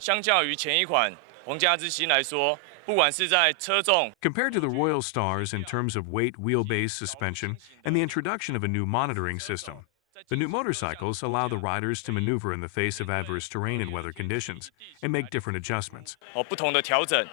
相较于前一款皇家之星来说，不管是在车重 Compared to the Royal Stars in terms of weight, wheelbase, suspension, and the introduction of a new monitoring system, the new motorcycles allow the riders to maneuver in the face of adverse terrain and weather conditions and make different adjustments. 不同的调整，